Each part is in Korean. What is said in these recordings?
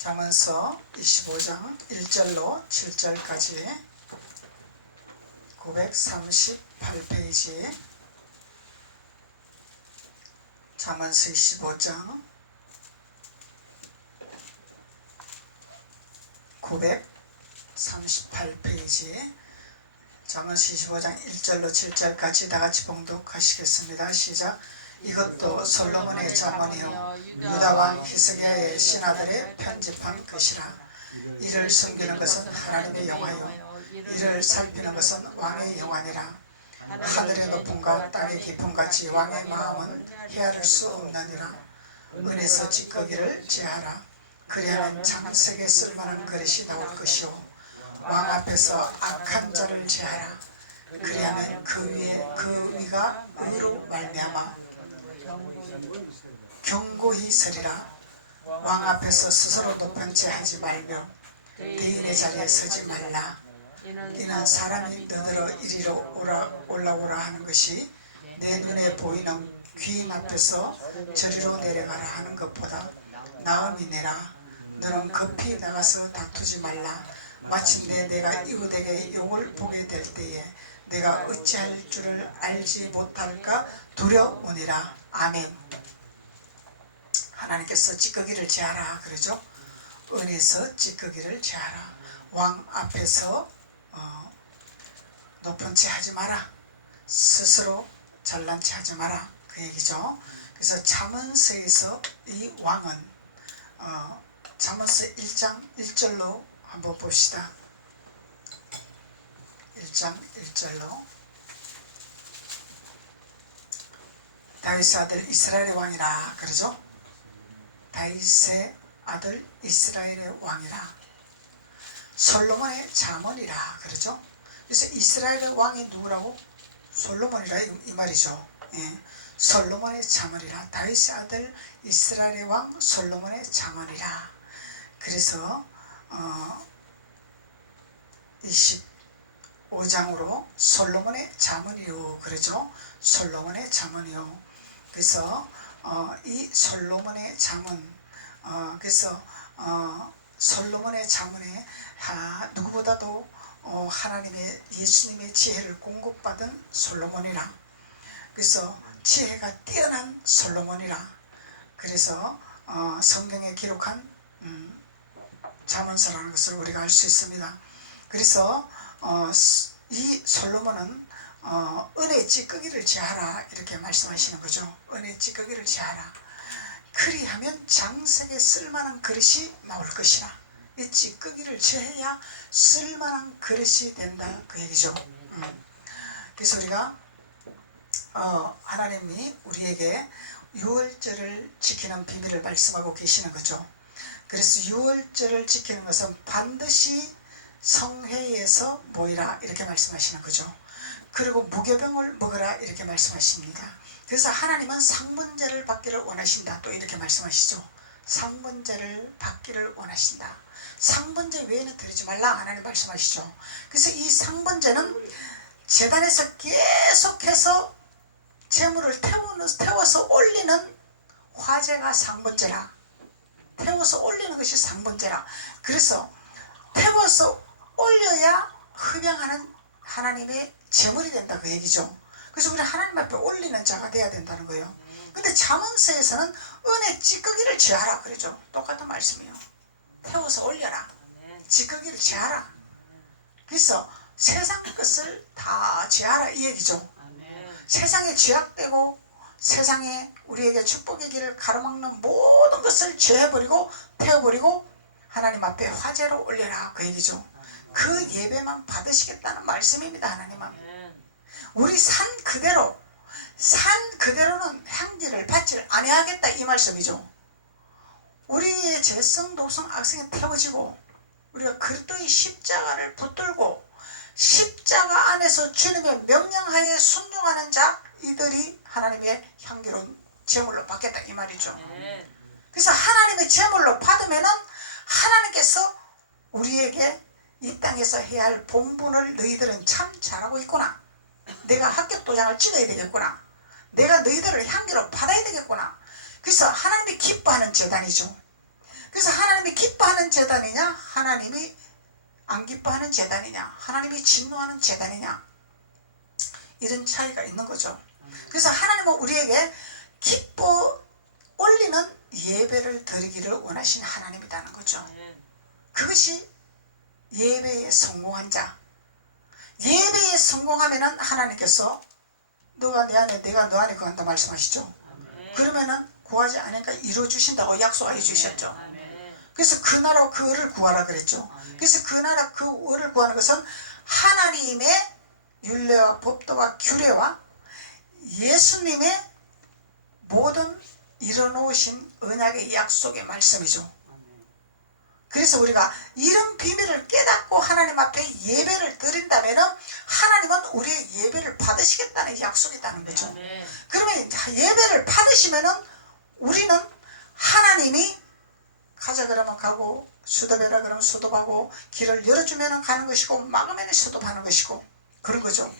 잠언서 25장 1절로 7절까지 938페이지 잠언서 25장 938페이지 잠언서 25장 1절로 7절까지 다같이 봉독하시겠습니다. 시작. 이것도 솔로몬의 잠언이요 유다 왕 히스기야의 신하들의 편집한 것이라. 이를 숨기는 것은 하나님의 영화요 이를 살피는 것은 왕의 영화니라. 하늘의 높음과 땅의 깊음같이 왕의 마음은 헤아릴 수 없느니라. 은에서 찌꺼기를 제하라. 그리하면 창세기에 쓸만한 그릇이 나올 것이요 왕 앞에서 악한 자를 제하라. 그리하면 그 위가 의로 말미암아 경고히 서리라. 왕 앞에서 스스로 높은 채 하지 말며 대인의 자리에 서지 말라. 이는 사람이 너더러 이리로 올라오라 하는 것이 내 눈에 보이는 귀인 앞에서 저리로 내려가라 하는 것보다 나음이니라. 너는 급히 나가서 다투지 말라. 마침내 내가 이웃에게 용을 보게 될 때에 내가 어찌할 줄을 알지 못할까 두려우니라. 아멘. 하나님께서 찌꺼기를 제하라 그러죠. 은에서 찌꺼기를 제하라. 왕 앞에서 높은 채 하지 마라. 스스로 잘난 채 하지 마라 그 얘기죠. 그래서 잠언서에서 이 왕은 잠언서 1장 1절로 한번 봅시다. 1장 1절로 다윗의 아들 이스라엘의 왕이라 그러죠. 다윗의 아들 이스라엘의 왕이라. 솔로몬의 잠언이라 그러죠. 그래서 이스라엘의 왕이 누구라고? 솔로몬이라 이 말이죠. 예. 솔로몬의 잠언이라. 다윗의 아들 이스라엘의 왕 솔로몬의 잠언이라. 그래서 25장으로 솔로몬의 잠언이요 그러죠. 솔로몬의 잠언이요. 그래서 이 솔로몬의 잠언 그래서 솔로몬의 잠언에 누구보다도 하나님의 예수님의 지혜를 공급받은 솔로몬이라. 그래서 지혜가 뛰어난 솔로몬이라. 그래서 성경에 기록한 잠언서라는 것을 우리가 알 수 있습니다. 그래서 이 솔로몬은 은의 찌꺼기를 제하라 이렇게 말씀하시는 거죠. 은의 찌꺼기를 제하라. 그리하면 장색에 쓸만한 그릇이 나올 것이라. 이 찌꺼기를 제해야 쓸만한 그릇이 된다 그 얘기죠. 그래서 우리가 하나님이 우리에게 유월절을 지키는 비밀을 말씀하고 계시는 거죠. 그래서 유월절을 지키는 것은 반드시 성회에서 모이라 이렇게 말씀하시는 거죠. 그리고 무교병을 먹으라 이렇게 말씀하십니다. 그래서 하나님은 상분제를 받기를 원하신다 또 이렇게 말씀하시죠. 상분제를 받기를 원하신다. 상분제 외에는 드리지 말라 하나님 말씀하시죠. 그래서 이 상분제는 제단에서 계속해서 제물을 태워서 올리는 화제가 상분제라. 태워서 올리는 것이 상분제라. 그래서 태워서 올려야 흡양하는 하나님의 제물이 된다 그 얘기죠. 그래서 우리 하나님 앞에 올리는 자가 돼야 된다는 거예요. 근데 잠언서에서는 은의 찌꺼기를 제하라 그러죠. 똑같은 말씀이에요. 태워서 올려라. 찌꺼기를 제하라. 그래서 세상 것을 다 제하라 이 얘기죠. 세상에 죄악되고 세상에 우리에게 축복의 길을 가로막는 모든 것을 제해버리고 태워버리고 하나님 앞에 화제로 올려라 그 얘기죠. 그 예배만 받으시겠다는 말씀입니다. 하나님은 우리 산 그대로는 향기를 받지 아니하겠다 이 말씀이죠. 우리의 죄성 도성 악성에 태워지고 우리가 그리스도의 십자가를 붙들고 십자가 안에서 주님의 명령하에 순종하는 자 이들이 하나님의 향기로운 제물로 받겠다 이 말이죠. 그래서 하나님의 제물로 받으면은 하나님께서 우리에게 이 땅에서 해야 할 본분을 너희들은 참 잘하고 있구나. 내가 합격 도장을 찍어야 되겠구나. 내가 너희들을 향기로 받아야 되겠구나. 그래서 하나님이 기뻐하는 제단이죠. 그래서 하나님이 기뻐하는 제단이냐 하나님이 안 기뻐하는 제단이냐 하나님이 진노하는 제단이냐 이런 차이가 있는 거죠. 그래서 하나님은 우리에게 기뻐 올리는 예배를 드리기를 원하시는 하나님이라는 거죠. 그것이 예배에 성공한 자. 예배에 성공하면은 하나님께서 너가 내 안에 내가 너 안에 거한다 말씀하시죠. 그러면은 구하지 않으니까 이루어주신다고 약속해 주셨죠. 그래서 그 나라 그 을을 구하라 그랬죠. 그래서 그 나라 그 을을 구하는 것은 하나님의 율례와 법도와 규례와 예수님의 모든 이뤄놓으신 언약의 약속의 말씀이죠. 그래서 우리가 이런 비밀을 깨닫고 하나님 앞에 예배를 드린다면 하나님은 우리의 예배를 받으시겠다는 약속이 있다는 거죠. 그러면 예배를 받으시면 우리는 하나님이 가자 그러면 가고 수도배라 그러면 수도하고 길을 열어주면 가는 것이고 막으면 수도하는 것이고 그런 거죠.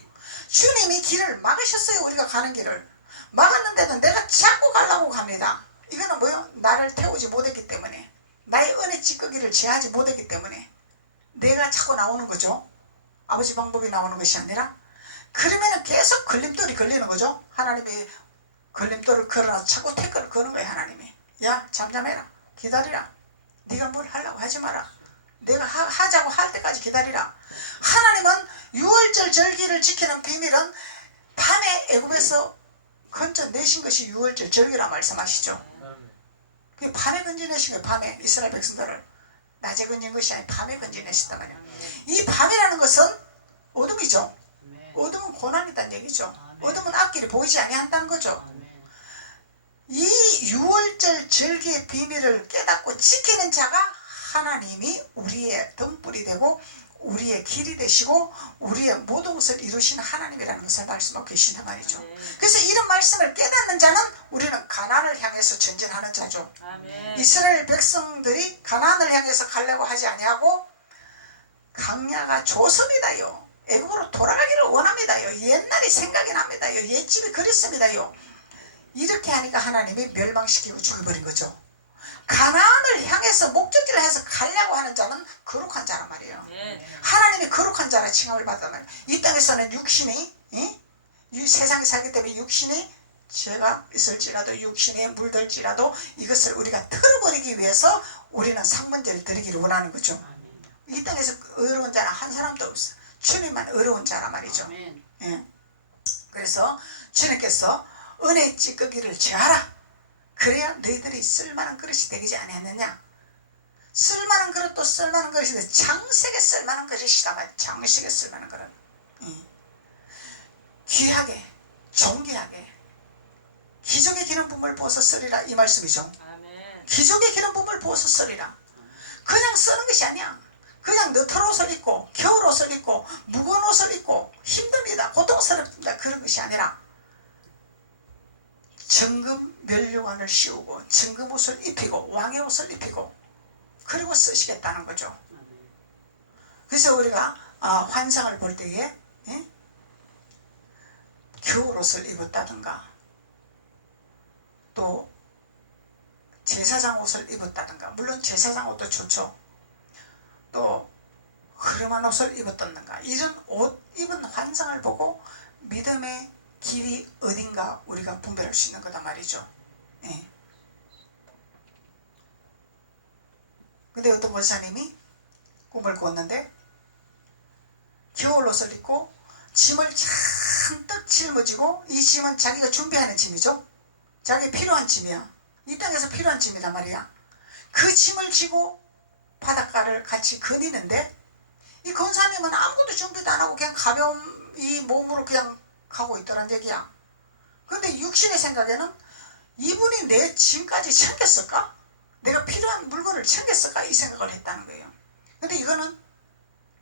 주님이 길을 막으셨어요. 우리가 가는 길을 막았는데도 내가 자꾸 가려고 갑니다. 이거는 뭐요? 나를 태우지 못했기 때문에 나의 은혜 찌꺼기를 제하지 못했기 때문에 내가 자꾸 나오는 거죠. 아버지 방법이 나오는 것이 아니라 그러면 계속 걸림돌이 걸리는 거죠. 하나님이 걸림돌을 걸어라 자꾸 태클을 거는 거예요. 하나님이 야 잠잠해라 기다리라 네가 뭘 하려고 하지 마라 내가 하자고 할 때까지 기다리라. 하나님은 유월절 절기를 지키는 비밀은 밤에 애굽에서 건져내신 것이 유월절 절기라 말씀하시죠. 밤에 건져내신 거예요. 밤에 이스라엘 백성들을 낮에 건진 것이 아니라 밤에 건져내셨단 말이에요. 이 밤이라는 것은 어둠이죠. 어둠은 고난이란 얘기죠. 어둠은 앞길이 보이지 아니한다는 거죠. 이 유월절 절기의 비밀을 깨닫고 지키는 자가 하나님이 우리의 등불이 되고 우리의 길이 되시고 우리의 모든 것을 이루시는 하나님이라는 것을 말씀하고 계신단 말이죠. 그래서 이런 말씀을 깨닫는 자는 우리는 가나안을 향해서 전진하는 자죠. 이스라엘 백성들이 가나안을 향해서 가려고 하지 아니하고 강야가 좋습니다요. 애굽으로 돌아가기를 원합니다요. 옛날이 생각이 납니다요. 옛집이 그립습니다요. 이렇게 하니까 하나님이 멸망시키고 죽여버린 거죠. 가나안을 향해서 목적지를 해서 가려고 하는 자는 거룩한 자란 말이에요. 하나님이 거룩한 자라 칭함을 받단 말이에요. 이 땅에서는 육신이 이 세상에 살기 때문에 육신이 죄가 있을지라도 육신에 물들지라도 이것을 우리가 털어버리기 위해서 우리는 상문제를 드리기를 원하는 거죠. 이 땅에서 어려운 자는 한 사람도 없어. 주님만 어려운 자란 말이죠. 예. 그래서 주님께서 은혜의 찌꺼기를 제하라. 그래야 너희들이 쓸만한 그릇이 되지 않았느냐. 쓸만한 그릇도 쓸만한 그릇인데 장색에 쓸만한 그릇이다 말이야. 장색에 쓸만한 그릇. 귀하게 존귀하게 기적의 기름 부음을 부어서 쓰리라 이 말씀이죠. 기적의 기름 부음을 부어서 쓰리라. 그냥 쓰는 것이 아니야. 그냥 너털 옷을 입고 겨울 옷을 입고 무거운 옷을 입고 힘듭니다 고통스럽습니다 그런 것이 아니라 정금 면류관을 씌우고 정금 옷을 입히고 왕의 옷을 입히고 그리고 쓰시겠다는 거죠. 그래서 우리가 환상을 볼 때에 겨울 옷을 입었다든가 또 제사장 옷을 입었다든가 물론 제사장 옷도 좋죠. 또 흐름한 옷을 입었다든가 이런 옷 입은 환상을 보고 믿음의 길이 어딘가 우리가 분별할 수 있는 거다 말이죠. 예. 근데 어떤 권사님이 꿈을 꾸었는데 겨울 옷을 입고 짐을 잔뜩 짊어지고 이 짐은 자기가 준비하는 짐이죠. 자기 필요한 짐이야. 이 땅에서 필요한 짐이란 말이야. 그 짐을 지고 바닷가를 같이 거니는데 이 권사님은 아무것도 준비도 안 하고 그냥 가벼운 이 몸으로 그냥 가고 있더란 얘기야. 그런데 육신의 생각에는 이분이 내 짐까지 챙겼을까? 내가 필요한 물건을 챙겼을까? 이 생각을 했다는 거예요. 근데 이거는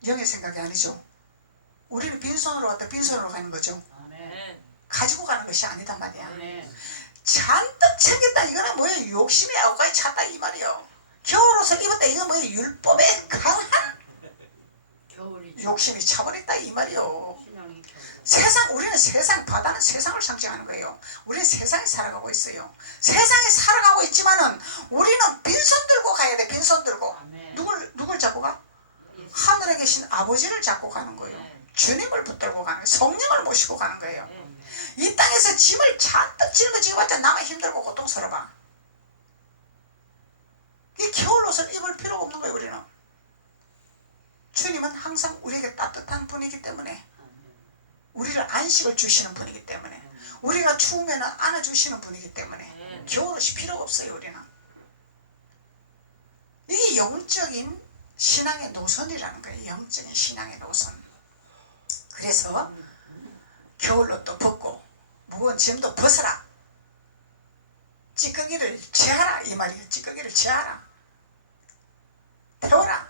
영의 생각이 아니죠. 우리는 빈손으로 왔다 빈손으로 가는 거죠. 가지고 가는 것이 아니단 말이야. 잔뜩 챙겼다 이거는 뭐예요? 욕심이 아우까지 찼다 이 말이에요. 겨울옷을 입었다 이건 뭐예요? 율법에 강한 욕심이 차버렸다 이 말이에요. 우리는 세상 바다는 세상을 상징하는 거예요. 우리는 세상에 살아가고 있어요. 세상에 살아가고 있지만은 우리는 빈손 들고 가야 돼. 빈손 들고 누굴 잡고 가? 하늘에 계신 아버지를 잡고 가는 거예요. 주님을 붙들고 가는 거예요. 성령을 모시고 가는 거예요. 이 땅에서 짐을 잔뜩 짊어지고봤자 나만 힘들고 고통스러워. 이 겨울 옷을 입을 필요가 없는 거예요. 우리는 주님은 항상 우리에게 따뜻한 분이기 때문에, 우리를 안식을 주시는 분이기 때문에, 우리가 추우면 안아주시는 분이기 때문에 겨울옷이 필요가 없어요. 우리는 이게 영적인 신앙의 노선이라는 거예요. 영적인 신앙의 노선. 그래서 겨울옷도 벗고 무거운 짐도 벗어라. 찌꺼기를 제하라 이 말이에요. 찌꺼기를 제하라. 태워라.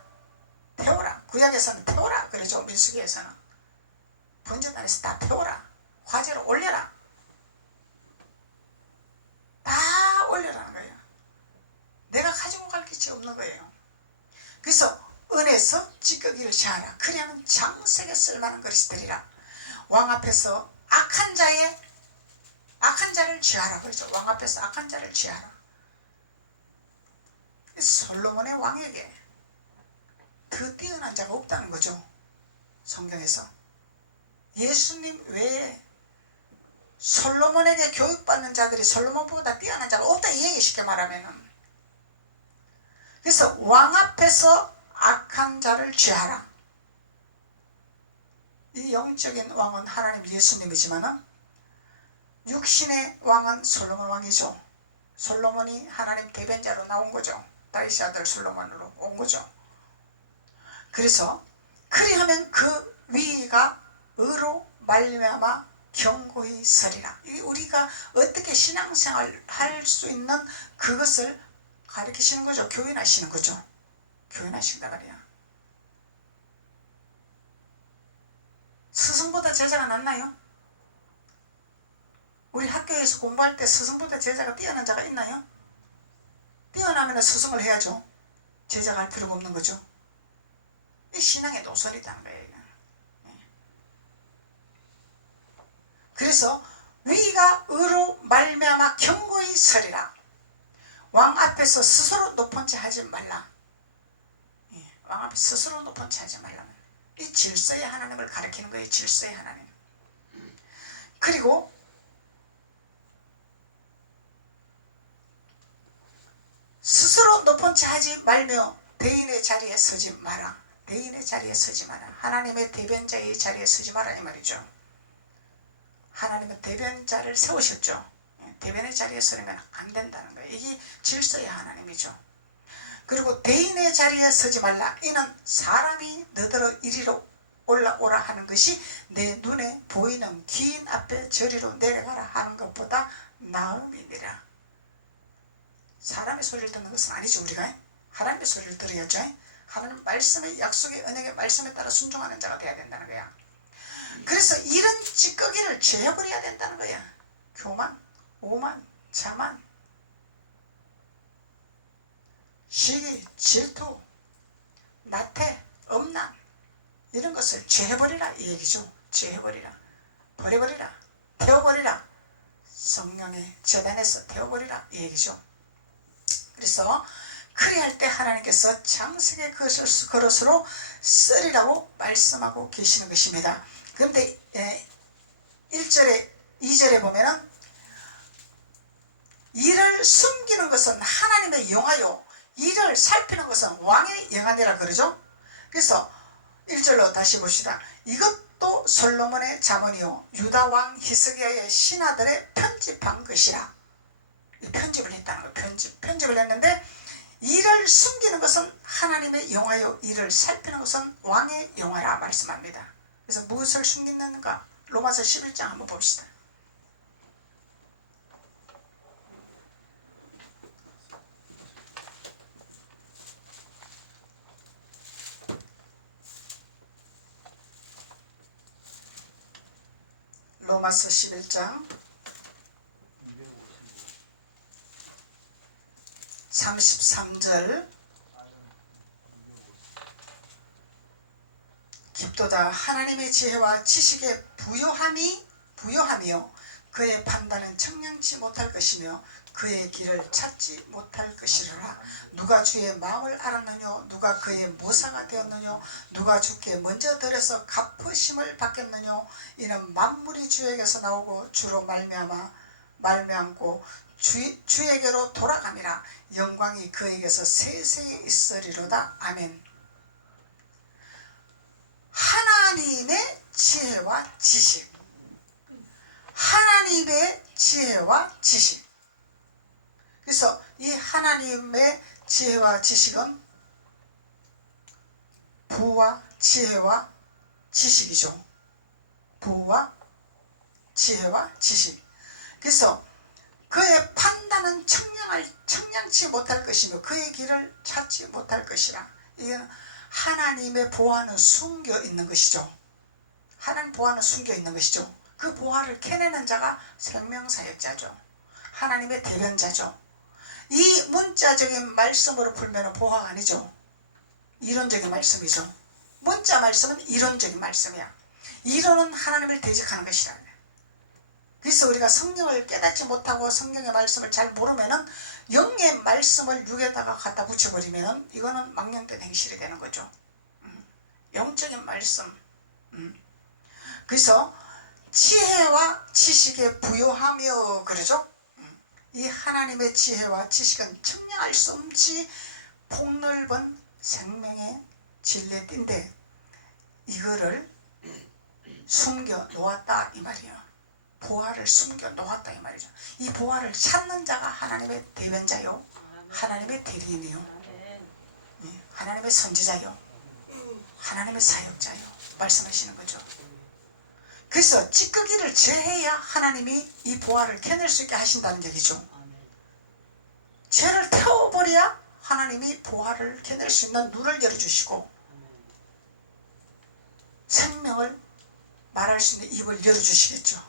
태워라. 구약에서는 태워라 그러죠. 민수기에서는. 번제단에서 다 태워라. 화제로 올려라. 다 올려라는 거예요. 내가 가지고 갈 것이 없는 거예요. 그래서 은에서 찌꺼기를 제하라. 그래야만 장색에 쓸만한 그릇이 되리라. 왕 앞에서 악한 자를 제하라 그러죠. 왕 앞에서 악한 자를 제하라. 솔로몬의 왕에게 더 뛰어난 자가 없다는 거죠. 성경에서 예수님 외에 솔로몬에게 교육받는 자들이 솔로몬보다 뛰어난 자가 없다 이 얘기 쉽게 말하면은. 그래서 왕 앞에서 악한 자를 제하라. 이 영적인 왕은 하나님 예수님이지만은 육신의 왕은 솔로몬 왕이죠. 솔로몬이 하나님 대변자로 나온 거죠. 다윗의 아들 솔로몬으로 온 거죠. 그래서 그리하면 그 위가 의로 말미암아 견고히 서리라. 우리가 어떻게 신앙생활을 할 수 있는 그것을 가르치시는 거죠. 교훈하시는 거죠. 교훈하신다 말이야. 스승보다 제자가 낫나요? 우리 학교에서 공부할 때 스승보다 제자가 뛰어난 자가 있나요? 뛰어나면 스승을 해야죠. 제자가 할 필요가 없는 거죠. 이 신앙의 노선이라는 거예요. 그래서 위가 의로 말미암아 견고히 서리라. 왕 앞에서 스스로 높은 채 하지 말라. 왕 앞에 스스로 높은 채 하지 말라. 이 질서의 하나님을 가리키는 거예요. 질서의 하나님. 그리고 스스로 높은 채 하지 말며 대인의 자리에 서지 마라. 대인의 자리에 서지 마라. 하나님의 대변자의 자리에 서지 마라 이 말이죠. 하나님은 대변자를 세우셨죠. 대변의 자리에 서면 안 된다는 거예요. 이게 질서의 하나님이죠. 그리고 대인의 자리에 서지 말라. 이는 사람이 너더러 이리로 올라오라 하는 것이 내 눈에 보이는 귀인 앞에 저리로 내려가라 하는 것보다 나음이니라. 사람의 소리를 듣는 것은 아니죠. 우리가 하나님의 소리를 들어야죠. 하나님 말씀의 약속의 언약의 말씀에 따라 순종하는 자가 돼야 된다는 거야. 그래서 이런 찌꺼기를 제해버려야 된다는 거야. 교만, 오만, 자만, 시기, 질투, 나태, 엄난 이런 것을 제해버리라 이 얘기죠. 제해버리라. 버려버리라. 태워버리라. 성령의 재단에서 태워버리라 이 얘기죠. 그래서 그리할 때 하나님께서 장색의 그릇으로 쓰리라고 말씀하고 계시는 것입니다. 그런데 1절에 2절에 보면은 이를 숨기는 것은 하나님의 영화요 이를 살피는 것은 왕의 영안이라 그러죠. 그래서 1절로 다시 봅시다. 이것도 솔로몬의 자문이요 유다 왕 히스기야의 신하들의 편집한 것이라. 편집을 했다는 거예요. 편집을 했는데 이를 숨기는 것은 하나님의 영화요 이를 살피는 것은 왕의 영화라 말씀합니다. 그래서 무엇을 숨기는가? 로마서 11장 한번 봅시다. 로마서 11장 33절 깊도다 하나님의 지혜와 지식의 부요함이요 그의 판단은 청량치 못할 것이며 그의 길을 찾지 못할 것이라. 누가 주의 마음을 알았느냐? 누가 그의 모사가 되었느냐? 누가 주께 먼저 들여서 갚으심을 받겠느냐? 이는 만물이 주에게서 나오고 주로 말미암고 주에게로 돌아감이라. 영광이 그에게서 세세히 있으리로다. 아멘. 하나님의 지혜와 지식, 하나님의 지혜와 지식. 그래서 이 하나님의 지혜와 지식은 부와 지혜와 지식이죠. 부와 지혜와 지식. 그래서 그의 판단은 청량치 못할 것이며 그의 길을 찾지 못할 것이라. 이건 하나님의 보화는 숨겨 있는 것이죠. 하나님 보화는 숨겨 있는 것이죠. 그 보화를 캐내는 자가 생명사역자죠. 하나님의 대변자죠. 이 문자적인 말씀으로 풀면 보화가 아니죠. 이론적인 말씀이죠. 문자 말씀은 이론적인 말씀이야. 이론은 하나님을 대적하는 것이라. 그래서 우리가 성경을 깨닫지 못하고 성경의 말씀을 잘 모르면은 영의 말씀을 육에다가 갖다 붙여버리면은 이거는 망령된 행실이 되는 거죠. 영적인 말씀. 그래서 지혜와 지식에 부요하며 그러죠. 이 하나님의 지혜와 지식은 청량할 수 없이 폭넓은 생명의 진리인데 이거를 숨겨 놓았다 이 말이에요. 보화를 숨겨 놓았다 이 말이죠. 이 보화를 찾는 자가 하나님의 대변자요, 하나님의 대리인이요, 하나님의 선지자요, 하나님의 사역자요 말씀하시는 거죠. 그래서 찌꺼기를 제해야 하나님이 이 보화를 캐낼 수 있게 하신다는 얘기죠. 죄를 태워버려야 하나님이 보화를 캐낼 수 있는 눈을 열어주시고 생명을 말할 수 있는 입을 열어주시겠죠.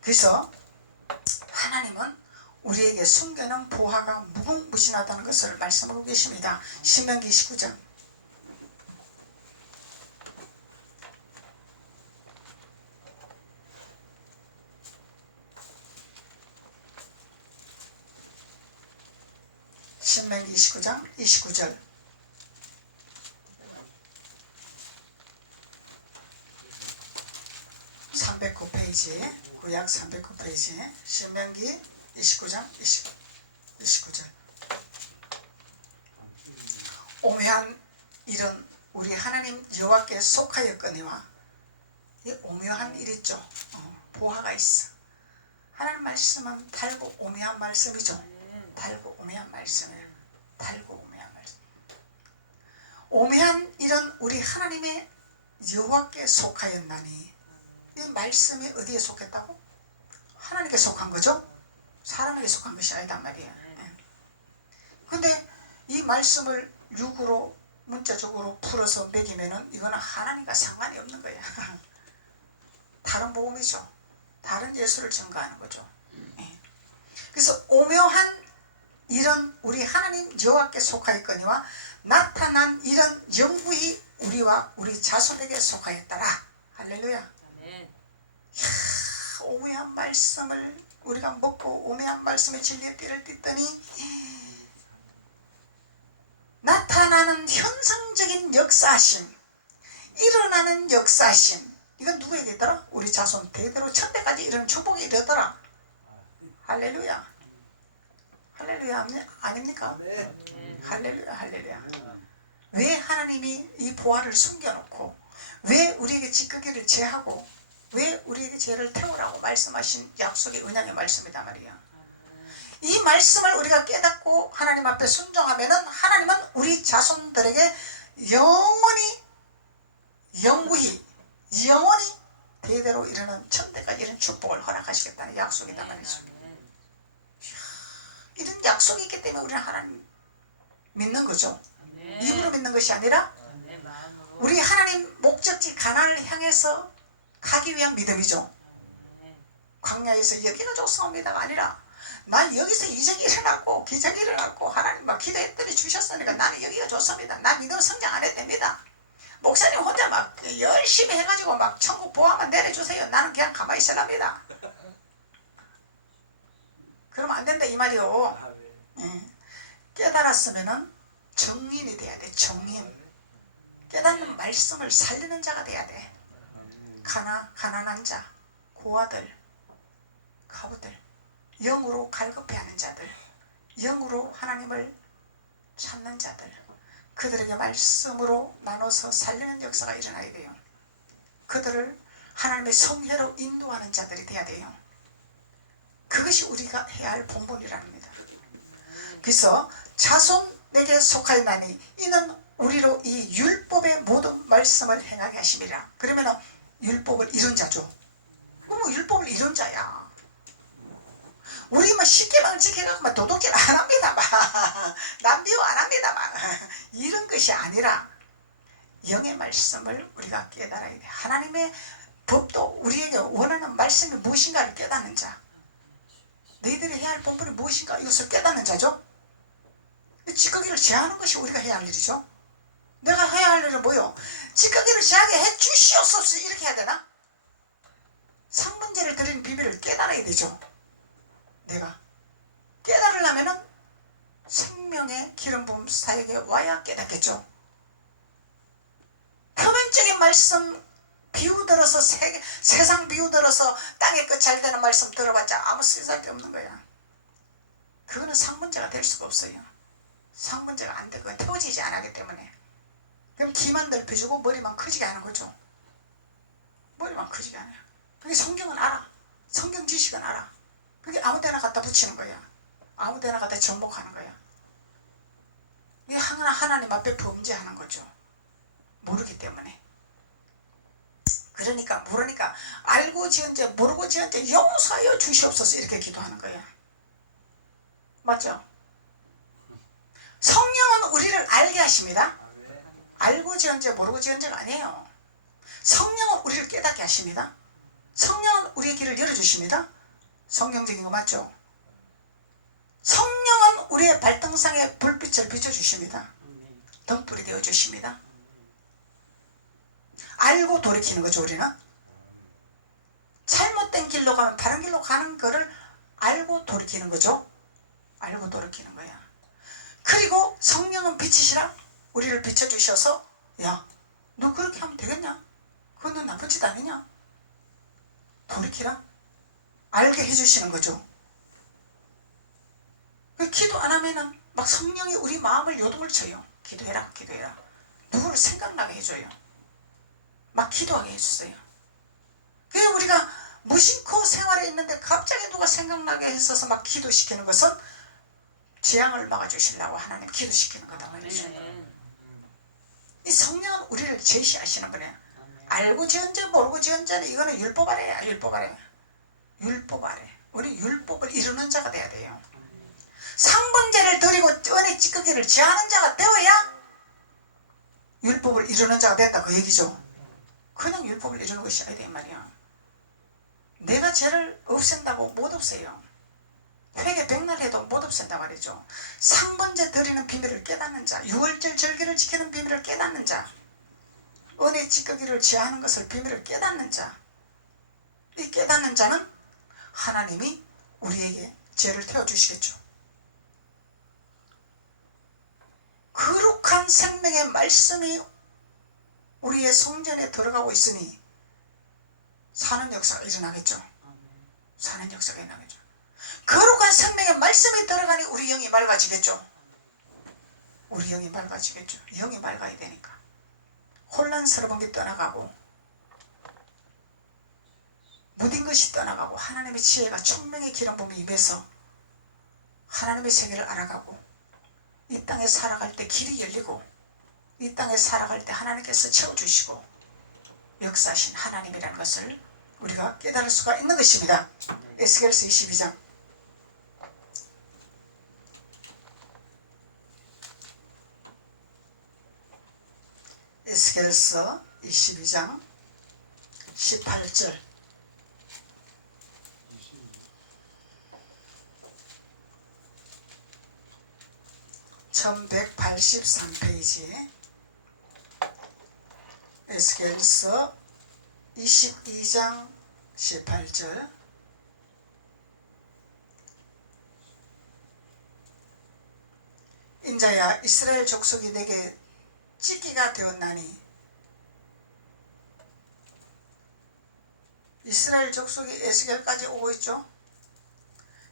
그래서 하나님은 우리에게 숨겨놓은 보화가 무궁무진하다는 것을 말씀하고 계십니다. 신명기 29장 신명기 29장 29절 309페이지 구약 309페이지 신명기 29장 29절 오묘한 일은 우리 하나님 여호와께 속하였거니와 이 오묘한 일 있죠. 보화가 있어. 하나님 말씀은 달고 오묘한 말씀이죠. 달고 오묘한 말씀이에요. 달고 오묘한 말씀. 오묘한 일은 우리 하나님의 여호와께 속하였나니 이 말씀이 어디에 속했다고? 하나님께 속한 거죠. 사람에게 속한 것이 아니단 말이에요. 근데 이 말씀을 육으로 문자적으로 풀어서 매기면은 이거는 하나님과 상관이 없는 거야. 다른 복음이죠. 다른 예수를 증거하는 거죠. 그래서 오묘한 일은 우리 하나님 여호와께 속하였거니와 나타난 일은 영구히 우리와 우리 자손에게 속하였더라. 할렐루야. 이야, 오묘한 말씀을 우리가 먹고 오묘한 말씀의 진리의 띠를 띠더니 나타나는 현상적인 역사심, 일어나는 역사심. 이건 누구에게 있더라? 우리 자손 대대로 천대까지 이런 축복이 이르더라. 할렐루야. 할렐루야 아닙니까? 할렐루야 할렐루야. 왜 하나님이 이 보화를 숨겨놓고 왜 우리에게 찌꺼기를 제하고 왜 우리에게 죄를 태우라고 말씀하신 약속의 언약의 말씀이다 말이야. 이 말씀을 우리가 깨닫고 하나님 앞에 순종하면은 하나님은 우리 자손들에게 영원히 대대로 이르는 천대까지 이런 축복을 허락하시겠다는 약속이다 말이죠. 이런 약속이 있기 때문에 우리는 하나님 믿는 거죠. 입으로 믿는 것이 아니라 우리 하나님 목적지 가나안을 향해서 가기 위한 믿음이죠. 광야에서 여기가 좋사옵니다가 아니라 나 여기서 이적이 일어났고 기적이 일어났고 하나님 막 기도했더니 주셨으니까 나는 여기가 좋습니다. 나 믿음 성장 안 해도 됩니다. 목사님 혼자 막 열심히 해가지고 막 천국 보화만 내려주세요. 나는 그냥 가만히 있으랍니다. 그러면 안 된다 이 말이요. 깨달았으면은 정인이 돼야 돼. 정인. 깨닫는 말씀을 살리는 자가 돼야 돼. 가난한 자, 고아들, 가부들, 영으로 갈급해하는 자들, 영으로 하나님을 찾는 자들, 그들에게 말씀으로 나눠서 살리는 역사가 일어나야 돼요. 그들을 하나님의 성회로 인도하는 자들이 돼야 돼요. 그것이 우리가 해야 할 본분이라는 겁니다. 그래서 자손 내게 속하였나니 이는 우리로 이 율법의 모든 말씀을 행하게 하심이라. 그러면은 율법을 이룬 자죠. 그럼 율법을 이룬 자야. 우리 뭐 십계명을 지켜가고 도둑질 안 합니다. 남비호 안 합니다. 이런 것이 아니라 영의 말씀을 우리가 깨달아야 돼. 하나님의 법도 우리에게 원하는 말씀이 무엇인가를 깨닫는 자. 너희들이 해야 할 본분이 무엇인가 이것을 깨닫는 자죠. 찌꺼기를 제하는 것이 우리가 해야 할 일이죠. 내가 해야 할 일은 뭐요? 찌꺼기를 제하게 해 주시옵소서 이렇게 해야 되나? 상문제를 드리는 비밀을 깨달아야 되죠. 내가 깨달으려면은 생명의 기름 부음 사역에 와야 깨닫겠죠. 표면적인 말씀 비우들어서 세상 비우들어서 땅의 끝 잘 되는 말씀 들어봤자 아무 쓸데기 없는 거야. 그거는 상문제가 될 수가 없어요. 상문제가 안 되고 태워지지 않기 때문에. 그럼 귀만 넓혀주고 머리만 커지게 하는 거죠. 머리만 커지게 하는 거야. 그게 성경은 알아. 성경 지식은 알아. 그게 아무 데나 갖다 붙이는 거야. 아무 데나 갖다 접목하는 거야. 이게 하나님 앞에 범죄하는 거죠. 모르기 때문에. 그러니까 모르니까 알고 지은 죄 모르고 지은 죄 용서하여 주시옵소서 이렇게 기도하는 거야. 맞죠? 성령은 우리를 알게 하십니다. 알고 지은 죄 모르고 지은 죄가 아니에요. 성령은 우리를 깨닫게 하십니다. 성령은 우리의 길을 열어주십니다. 성경적인 거 맞죠? 성령은 우리의 발등상에 불빛을 비춰주십니다. 등불이 되어주십니다. 알고 돌이키는 거죠. 우리는 잘못된 길로 가면 바른 길로 가는 거를 알고 돌이키는 거죠. 알고 돌이키는 거야. 그리고 성령은 빛이시라 우리를 비춰주셔서 야, 너 그렇게 하면 되겠냐? 그건 나쁜 짓 아니냐? 돌이키라 알게 해주시는 거죠. 기도 안 하면은 막 성령이 우리 마음을 요동을 쳐요. 기도해라 기도해라. 누구를 생각나게 해줘요. 막 기도하게 해주세요. 그게 우리가 무심코 생활에 있는데 갑자기 누가 생각나게 했어서 막 기도시키는 것은 재앙을 막아주시려고 하나님 기도시키는 거다 말이죠. 이 성령은 우리를 제시하시는 거네요. 알고 지은 죄 모르고 지은 죄는 이거는 율법 아래야. 율법 아래. 율법 아래. 우리 율법을 이루는 자가 돼야 돼요. 상번제를 드리고 은혜 찌꺼기를 제하는 자가 되어야 율법을 이루는 자가 된다 그 얘기죠. 그냥 율법을 이루는 것이 아니야 말이야. 내가 죄를 없앤다고 못 없애요. 회개 백날 해도 못 없앤다 말이죠. 상번제 드리는 비밀을 깨닫는 자, 유월절 절기를 지키는 비밀을 깨닫는 자, 은혜 찌꺼기를 제하는 것을 비밀을 깨닫는 자, 이 깨닫는 자는 하나님이 우리에게 죄를 태워주시겠죠. 거룩한 생명의 말씀이 우리의 성전에 들어가고 있으니 사는 역사가 일어나겠죠. 사는 역사가 일어나겠죠. 거룩한 생명의 말씀이 들어가니 우리 영이 맑아지겠죠. 우리 영이 맑아지겠죠. 영이 맑아야 되니까. 혼란스러운 게 떠나가고 무딘 것이 떠나가고 하나님의 지혜가 총명의 기름 부음이 임해서 하나님의 세계를 알아가고 이 땅에 살아갈 때 길이 열리고 이 땅에 살아갈 때 하나님께서 채워주시고 역사하신 하나님이라는 것을 우리가 깨달을 수가 있는 것입니다. 에스겔서 22장 에스겔서 22장 18절 1183페이지 에스겔서 22장 18절. 인자야, 이스라엘 족속이 내게 찌기가 되었나니. 이스라엘 족속이 에스겔까지 오고 있죠.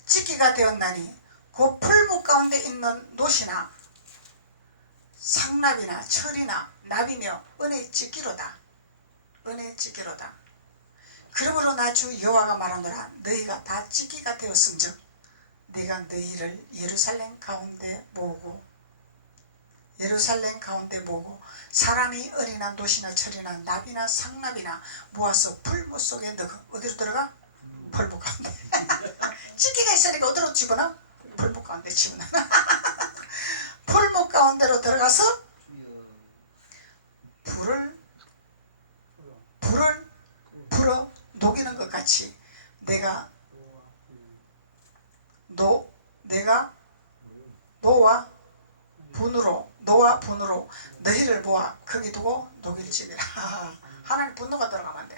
찌기가 되었나니 그 풀무 가운데 있는 놋이나 상납이나 철이나 납이며 은혜 찌기로다. 은혜 찌기로다. 그러므로 나 주 여호와가 말하노라. 너희가 다 찌기가 되었음즉 내가 너희를 예루살렘 가운데 모으고 사람이 은이나 놋이나 철이나 납이나 상납이나 모아서 풀무 속에 넣어. 어디로 들어가? 풀무 가운데. 찌기가 있으니까 어디로 집어넣어? 풀무 가운데 집어넣어. 풀무 가운데로 들어가서 불을 불어 녹이는 것 같이 내가 노와 분으로 너희를 모아 거기 두고 녹일지니라. 하나님 분노가 들어가면 안 돼.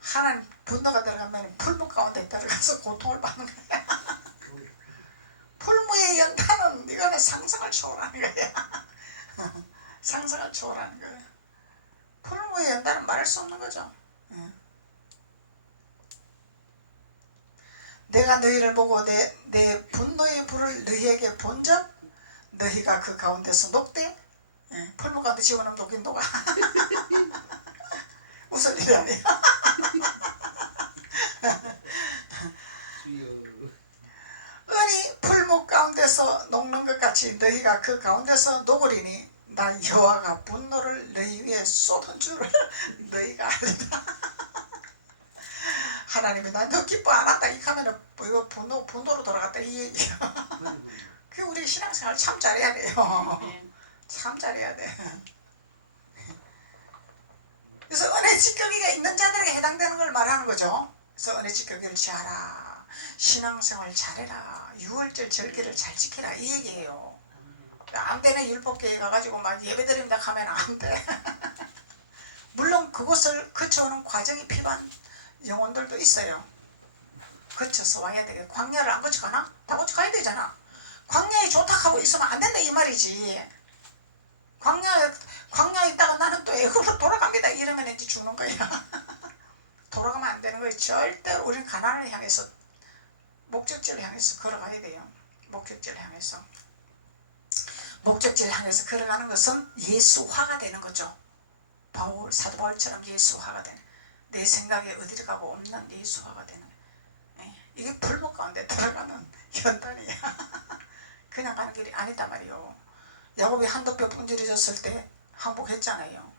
하나님 분노가 들어가면 풀무 가운데 들어가서 고통을 받는 거야. 풀무의 연탄은 이거는 상상을 초월하는 거야. 상상을 초월하는 거야. 풀무의 연탄은 말할 수 없는 거죠. 내가 너희를 보고 내 분노의 불을 너희에게 본적 너희가 그 가운데서 녹되. 풀무 가운데 집어넣으면 녹긴 녹아. 웃을 일이 아니야. 은이 풀무 가운데서 녹는 것 같이 너희가 그 가운데서 녹으리니 나 여호와가 분노를 너희 위에 쏟은 줄을 너희가 알리라. 하나님이 나 너 기뻐 안 한다 이렇게 하면은 이거 분노로 돌아갔다 이 얘기야. 그 우리 신앙생활 참 잘해야 돼요. 참 잘해야 돼. 그래서 은혜 지켜기가 있는 자들에게 해당되는 걸 말하는 거죠. 그래서 은혜 지켜기를 잘하라. 신앙생활 잘해라. 유월절 절기를 잘 지키라 이 얘기예요. 안 되는 율법교회 가가지고 막 예배드린다 하면 안 돼. 물론 그곳을 거쳐오는 과정이 필요한 영혼들도 있어요. 거쳐서 와야 되겠. 광야를 안 거쳐가나? 다 거쳐가야 되잖아. 광야에 좋다 하고 있으면 안 된다 이 말이지. 광야에 있다가 나는 또 애굽으로 돌아갑니다 이러면 이제 죽는 거야. 돌아가면 안 되는 거예요. 절대 우리는 가나안을 향해서 목적지를 향해서 걸어가야 돼요. 목적지를 향해서 걸어가는 것은 예수화가 되는 거죠. 사도 바울처럼 예수화가 되는, 내 생각에 어디를 가고 없는 예수화가 되는. 이게 풀무 가운데 들어가는 연단이야. 그냥 가는 길이 아니다 말이요. 야곱이 한도 뼈 분질해졌을 때 항복했잖아요.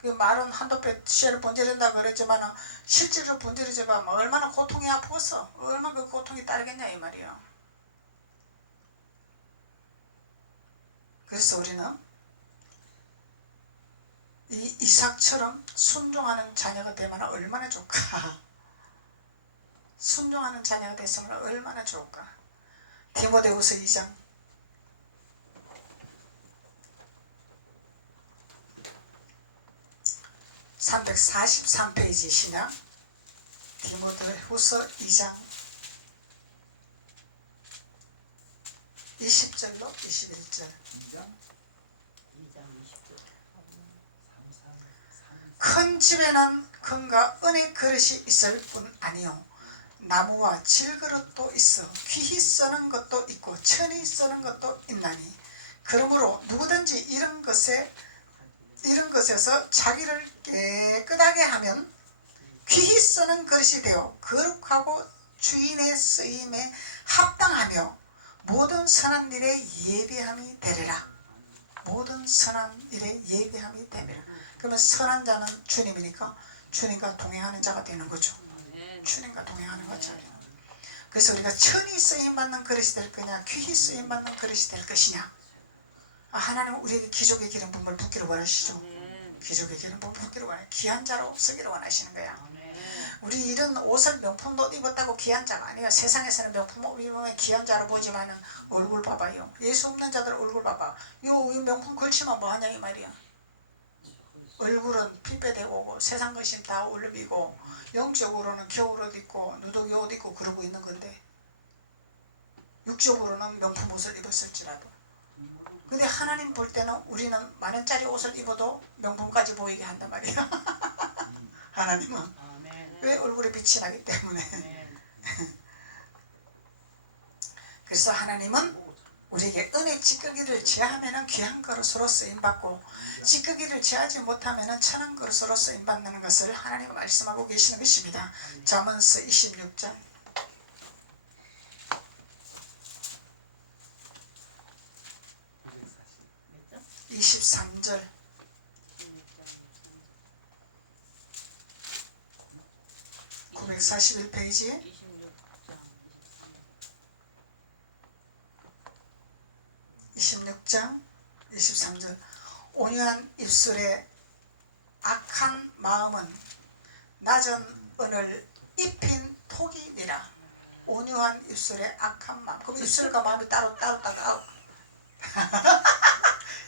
그 말은 한도 뼈 씨를 분질한다 그랬지만 실제로 분질해져봐 얼마나 고통이 아프겠어. 얼마나 그 고통이 딸겠냐 이 말이야. 그래서 우리는 이 이삭처럼 순종하는 자녀가 되면 얼마나 좋을까. 순종하는 자녀가 됐으면 얼마나 좋을까. 디모데후서 2장 343페이지 신약 디모데후서 2장 20절로 21절. 큰 집에는 금과 은의 그릇이 있을 뿐 아니요 나무와 질그릇도 있어 귀히 쓰는 것도 있고 천이 쓰는 것도 있나니 그러므로 누구든지 이런 것에서 자기를 깨끗하게 하면 귀히 쓰는 것이 되어 거룩하고 주인의 쓰임에 합당하며 모든 선한 일에 예비함이 되리라. 모든 선한 일에 예비함이 되리라. 그러면 선한 자는 주님이니까 주님과 동행하는 자가 되는 거죠. 주님과 동행하는 거죠. 그래서 우리가 천이 쓰임받는 그릇이 될 거냐 귀히 쓰임받는 그릇이 될 것이냐. 하나님은 우리에게 기족의 기름 부음을 붓기를 원하시죠. 기족의 기름 부음을 붓기를 원하시죠. 귀한 자로 쓰기를 원하시는 거야. 우리 이런 옷을 명품 옷 입었다고 귀한 자가 아니에요. 세상에서는 명품 옷 입으면 귀한 자로 보지만 얼굴 봐봐요. 예수 없는 자들 얼굴 봐봐. 이 명품 걸치면 뭐하냐 이 말이야. 얼굴은 핏배되고 오고 세상 것이 다 울lum이고 영적으로는 겨울옷 입고 누더기 옷 입고 그러고 있는 건데 육적으로는 명품 옷을 입었을지라도 근데 하나님 볼 때는 우리는 만원짜리 옷을 입어도 명품까지 보이게 한단 말이에요. 하나님은 왜? 얼굴에 빛이 나기 때문에. 그래서 하나님은 우리에게 은혜 찌꺼기를 제하면 귀한 그릇으로 쓰임받고 찌꺼기를 제하지 못하면 천한 그릇으로 쓰임받는 것을 하나님은 말씀하고 계시는 것입니다. 잠언서 26장 23절 941페이지 26장 23절 온유한 입술에 악한 마음은 낮은 은을 입힌 톡이니라. 온유한 입술에 악한 마음. 그럼 입술과 마음이 따로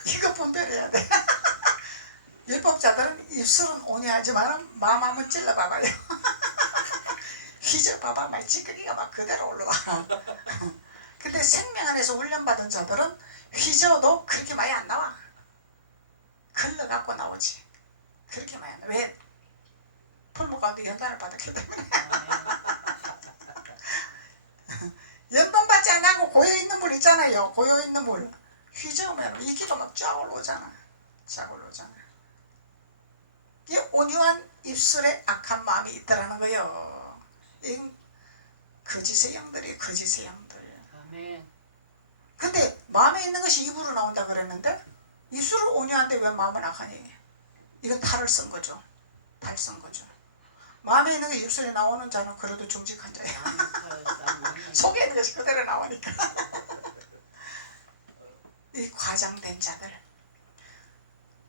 이거 분별해야 돼. 율법자들은 입술은 온유하지만 마음 한번 찔러봐봐요. 휘저어봐봐. 막 찌꺼기가 막 그대로 올라와. 근데 생명 안에서 훈련받은 자들은 휘저어도 그렇게 많이 안 나와. 걸러갖고 나오지. 그렇게 많이 안 나와. 왜? 풀목 가운데 연단을 받았기 때문에. 연단 받지 않고 고여있는 물 있잖아요. 고여있는 물. 휘저으면 이기가 막 쫙 올라오잖아. 쫙 올라오잖아. 이 온유한 입술에 악한 마음이 있더라는 거예요. 이 거짓의 영들이 거짓의 영들. 근데 마음에 있는 것이 입으로 나온다 그랬는데 입술은 온유한데 왜 마음은 악하니? 이건 탈을 쓴 거죠. 탈 쓴 거죠. 마음에 있는 게 입술에 나오는 자는 그래도 정직한 자예요. 속에 있는 것이 그대로 나오니까. 이 과장된 자들.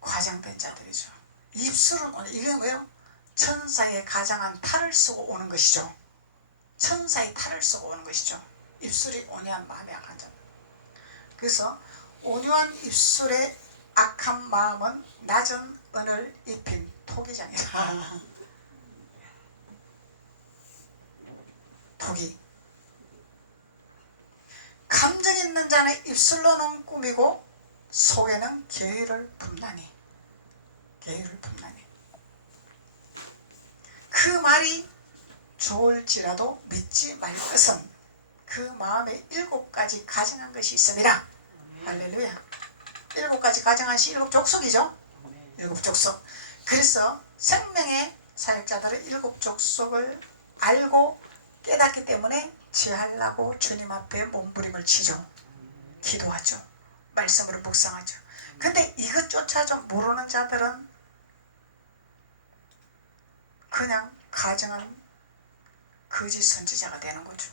과장된 자들이죠. 입술은 오늘 이게 왜요? 천사의 가장한 탈을 쓰고 오는 것이죠. 천사의 탈을 쓰고 오는 것이죠. 입술이 온유한 마음이 악한 자. 그래서 온유한 입술에 악한 마음은 낮은 은을 입힌 토기장이다. 토기. 감정 있는 자는 입술로는 꾸미고 속에는 계의를 품나니. 계의를 품나니. 그 말이 좋을지라도 믿지 말 것은 그 마음에 7가지 가정한 것이 있습니다. 할렐루야. 7가지 가정한 것이 7족속이죠. 7족속. 그래서 생명의 사역자들은 7족속을 알고 깨닫기 때문에 제하려고 주님 앞에 몸부림을 치죠. 기도하죠. 말씀으로 묵상하죠. 근데 이것조차 모르는 자들은 그냥 가정한 거짓 선지자가 되는 거죠.